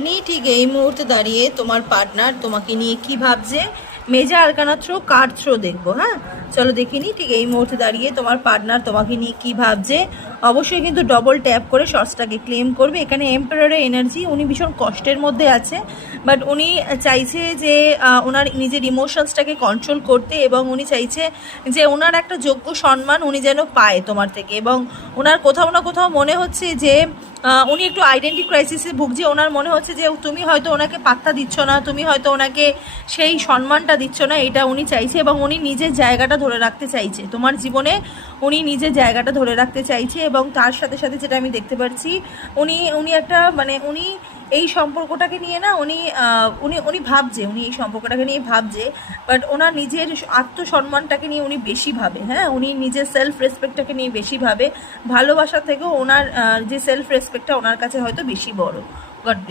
দেখিনি ঠিক এই মুহূর্তে দাঁড়িয়ে তোমার পার্টনার তোমাকে নিয়ে কি ভাবছে। মেজা আরকানা থ্রো, কার্ড থ্রো দেখবো। হ্যাঁ, চলো দেখিনি ঠিক এই মুহূর্তে দাঁড়িয়ে তোমার পার্টনার তোমাকে নিয়ে কি ভাবছে। অবশ্যই কিন্তু ডবল ট্যাপ করে শর্টসটাকে ক্লেম করবে। এখানে এম্পারারের এনার্জি, উনি ভীষণ কষ্টের মধ্যে আছে, বাট উনি চাইছে যে ওনার নিজের ইমোশনসটাকে কন্ট্রোল করতে, এবং উনি চাইছে যে ওনার একটা যোগ্য সম্মান উনি যেন পায় তোমার থেকে। এবং ওনার কোথাও না কোথাও মনে হচ্ছে যে উনি একটু আইডেন্টি ক্রাইসিসে ভুগছে। ওনার মনে হচ্ছে যে তুমি হয়তো ওনাকে পাত্তা দিচ্ছ না, তুমি হয়তো ওনাকে সেই সম্মানটা দিচ্ছ না, এটা উনি চাইছে। এবং উনি নিজের জায়গাটা ধরে রাখতে চাইছে তোমার জীবনে, উনি নিজের জায়গাটা ধরে রাখতে চাইছে। এবং তার সাথে সাথে যেটা আমি দেখতে পাচ্ছি, উনি উনি একটা মানে উনি এই সম্পর্কটাকে নিয়ে না উনি উনি উনি ভাবছে, উনি এই সম্পর্কটাকে নিয়ে ভাবছে, বাট ওনার নিজের আত্মসম্মানটাকে নিয়ে উনি বেশি ভাবে। হ্যাঁ, উনি নিজের সেলফ রেসপেক্টটাকে নিয়ে বেশি ভাবে। ভালোবাসা থেকেও ওনার যে সেলফ রেসপেক্টটা ওনার কাছে হয়তো বেশি বড়। God bless.